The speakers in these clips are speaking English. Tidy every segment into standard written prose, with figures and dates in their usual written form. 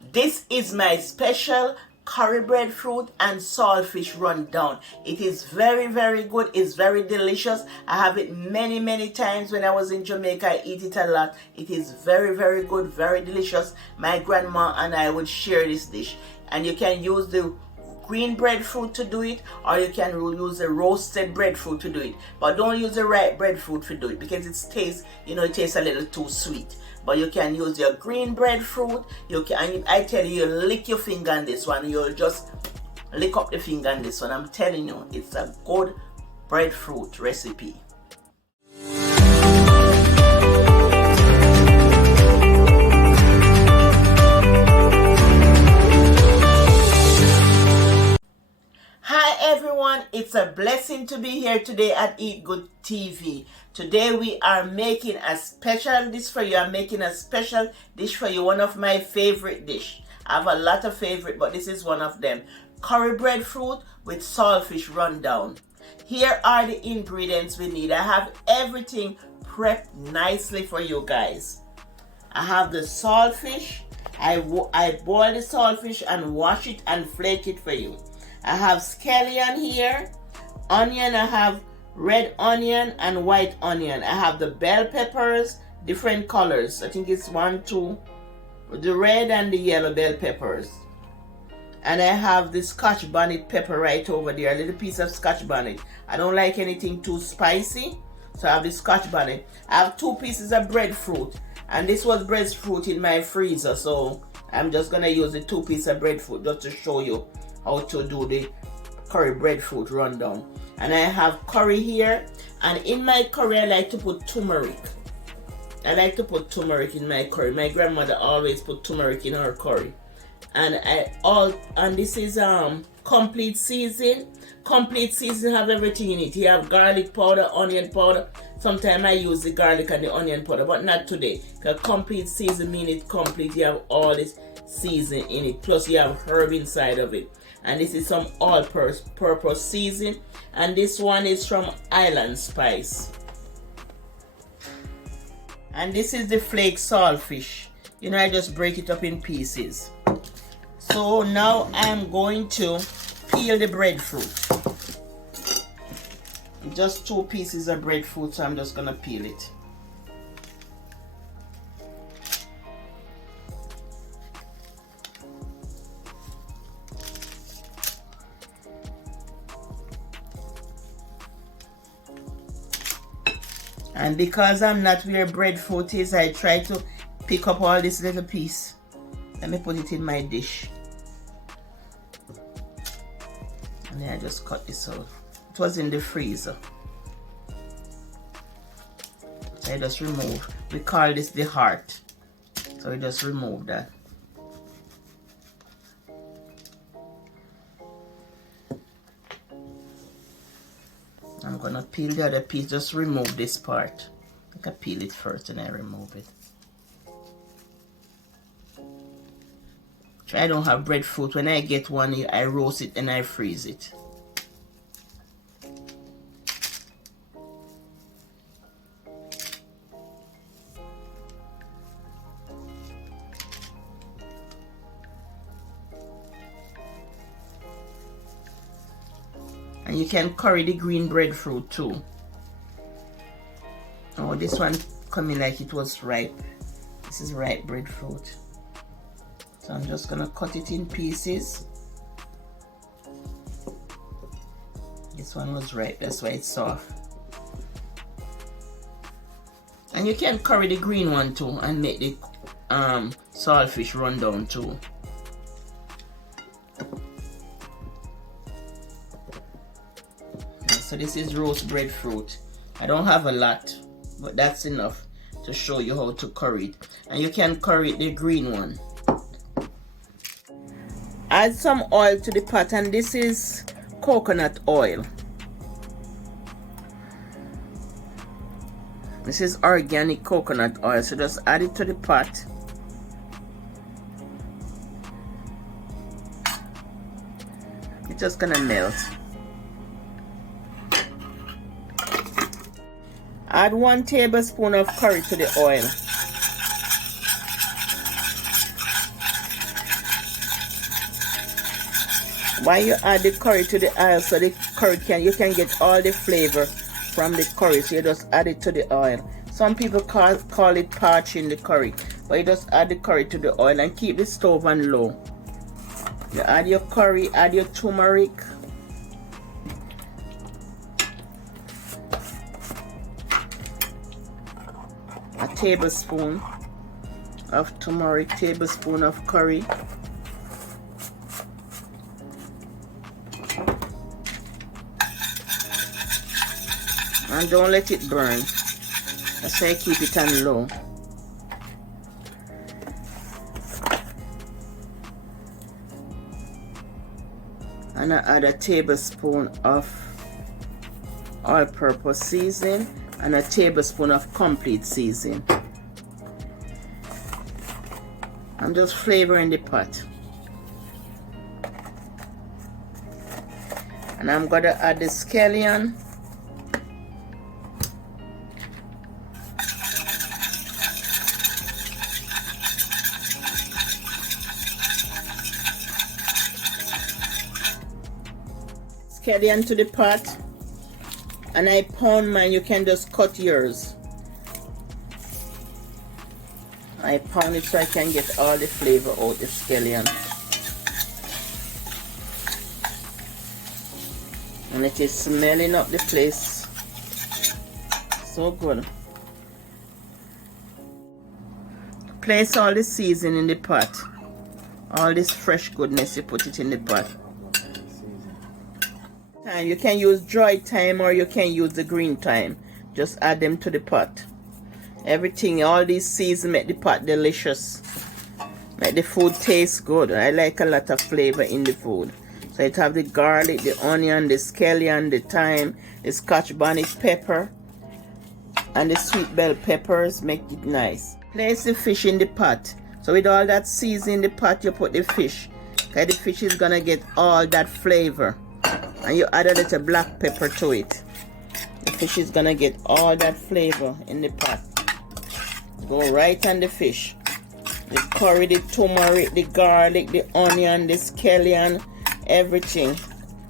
This is my special curry breadfruit and saltfish rundown. It is very, very good. It's very delicious. I have it many times when I was in Jamaica. I eat it a lot. It is very, very good, very delicious. My grandma and I would share this dish. And you can use the green breadfruit to do it, or you can use the roasted breadfruit to do it. But don't use the ripe breadfruit to do it because it tastes a little too sweet. But you can use your green breadfruit. I tell you, lick your finger on this one. You'll just lick up the finger on this one. I'm telling you, it's a good breadfruit recipe. Hi everyone, it's a blessing to be here today at Eat Good TV. Today we are making a special dish for you. I'm making a special dish for you, one of my favorite dish. I have a lot of favorite, but this is one of them. Curry breadfruit with saltfish rundown. Here are the ingredients we need. I have everything prepped nicely for you guys. I have the saltfish. I boil the saltfish and wash it and flake it for you. I have scallion here, onion. I have red onion and white onion. I have the bell peppers, different colors. I think it's 1, 2, the red and the yellow bell peppers. And I have the Scotch bonnet pepper right over there, a little piece of Scotch bonnet. I don't like anything too spicy, so I have the Scotch bonnet. I have 2 pieces of breadfruit, and this was breadfruit in my freezer, so I'm just gonna use the 2 pieces of breadfruit just to show you how to do the curry breadfruit rundown. And I have curry here, and in my curry I like to put turmeric. I like to put turmeric in my curry. My grandmother always put turmeric in her curry. And this is complete season. Complete season have everything in it. You have garlic powder, onion powder. Sometimes I use the garlic and the onion powder, but not today. Because complete season means it's complete. You have all this season in it. Plus you have herb inside of it. And this is some all-purpose season. And this one is from Island Spice. And this is the flake saltfish. I just break it up in pieces. So now I'm going to peel the breadfruit. Just 2 pieces of breadfruit, so I'm just gonna peel it. And because I'm not where breadfruit is, I try to pick up all this little piece. Let me put it in my dish. And then I just cut this out. It was in the freezer. So I just remove. We call this the heart. So we just remove that. I'm gonna peel the other piece. Just remove this part. I can peel it first and I remove it. I don't have breadfruit. When I get one, I roast it and I freeze it. And you can curry the green breadfruit too. Oh, this one coming like it was ripe. This is ripe breadfruit. So I'm just gonna cut it in pieces. This one was ripe, that's why it's soft. And you can curry the green one too and make the saltfish rundown too. So this is roast breadfruit. I don't have a lot, but that's enough to show you how to curry it. And you can curry the green one. Add some oil to the pot, and this is coconut oil. This is organic coconut oil, so just add it to the pot. It's just gonna melt. Add 1 tablespoon of curry to the oil. Why you add the curry to the oil, so the curry you can get all the flavor from the curry. So you just add it to the oil. Some people call it parching the curry, but you just add the curry to the oil and keep the stove on low. You add your curry, add your turmeric, a tablespoon of turmeric, tablespoon of curry, and don't let it burn. That's why I keep it on low. And I add a tablespoon of all-purpose seasoning and a tablespoon of complete seasoning. I'm just flavoring the pot. And I'm gonna add the scallion. Scallion to the pot. And I pound mine. You can just cut yours. I pound it so I can get all the flavor out the scallion. And it is smelling up the place. So good. Place all the seasoning in the pot. All this fresh goodness, you put it in the pot. You can use dry thyme or you can use the green thyme. Just add them to the pot. Everything, all these seasons make the pot delicious. Make the food taste good. I like a lot of flavor in the food. So it have the garlic, the onion, the scallion, the thyme, the scotch bonnet pepper, and the sweet bell peppers. Make it nice. Place the fish in the pot. So with all that seasoning in the pot, you put the fish. Okay, the fish is gonna get all that flavor. And you add a little black pepper to it. The fish is gonna get all that flavor in the pot. Go right on the fish. The curry, the turmeric, the garlic, the onion, the scallion, everything.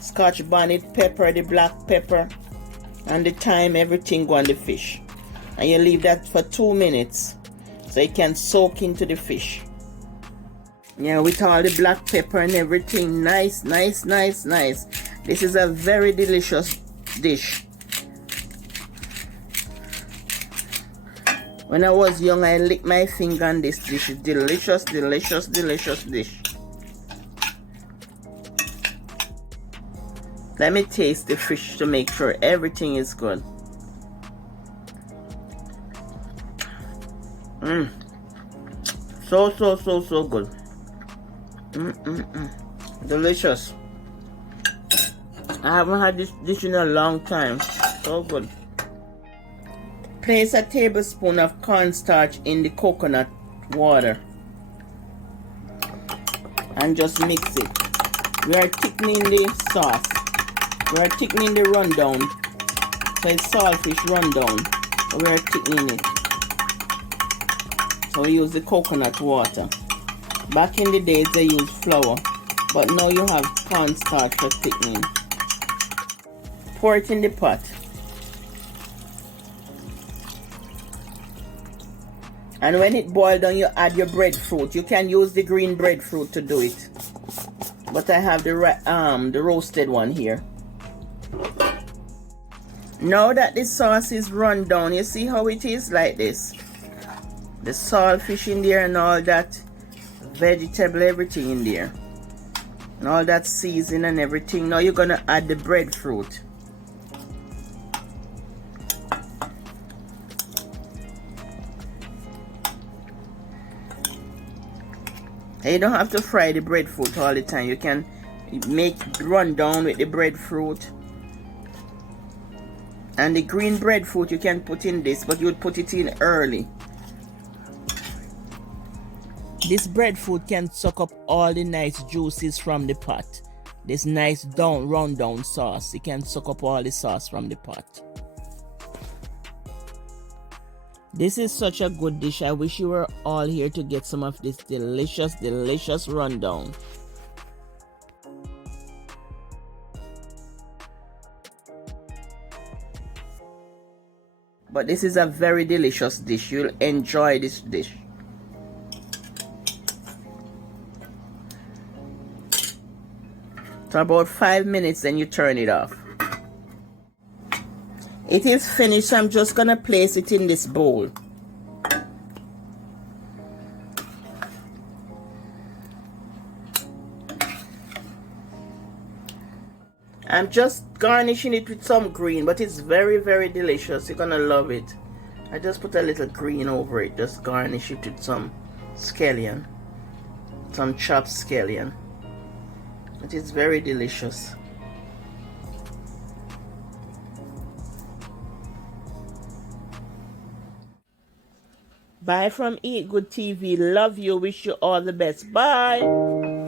Scotch bonnet pepper, the black pepper, and the thyme, everything go on the fish. And you leave that for 2 minutes so it can soak into the fish. Yeah, with all the black pepper and everything. Nice, nice, nice, nice. This is a very delicious dish. When I was young, I licked my finger on this dish. It's delicious, delicious, delicious dish. Let me taste the fish to make sure everything is good. So good. Delicious. I haven't had this dish in a long time. So good. Place a tablespoon of cornstarch in the coconut water and just mix it. We are thickening the sauce. We are thickening the rundown. So it's saltfish rundown. So we are thickening it. So we use the coconut water. Back in the days they used flour, but now you have cornstarch for thickening. Pour it in the pot. And when it boils down, you add your breadfruit. You can use the green breadfruit to do it, but I have the roasted one here. Now that the sauce is run down, you see how it is like this. The saltfish in there and all that vegetable, everything in there, and all that seasoning and everything. Now you're gonna add the breadfruit. And you don't have to fry the breadfruit all the time. You can make run down with the breadfruit. And the green breadfruit you can put in this, but you would put it in early. This breadfruit can suck up all the nice juices from the pot. This nice rundown sauce. It can suck up all the sauce from the pot. This is such a good dish. I wish you were all here to get some of this delicious, delicious rundown. But this is a very delicious dish. You'll enjoy this dish. So about 5 minutes, then you turn it off. It is finished, so I'm just gonna place it in this bowl. I'm just garnishing it with some green, but it's very, very delicious. You're gonna love it. I just put a little green over it. Just garnish it with some scallion, some chopped scallion. It is very delicious. Bye from Eat Good TV. Love you. Wish you all the best. Bye.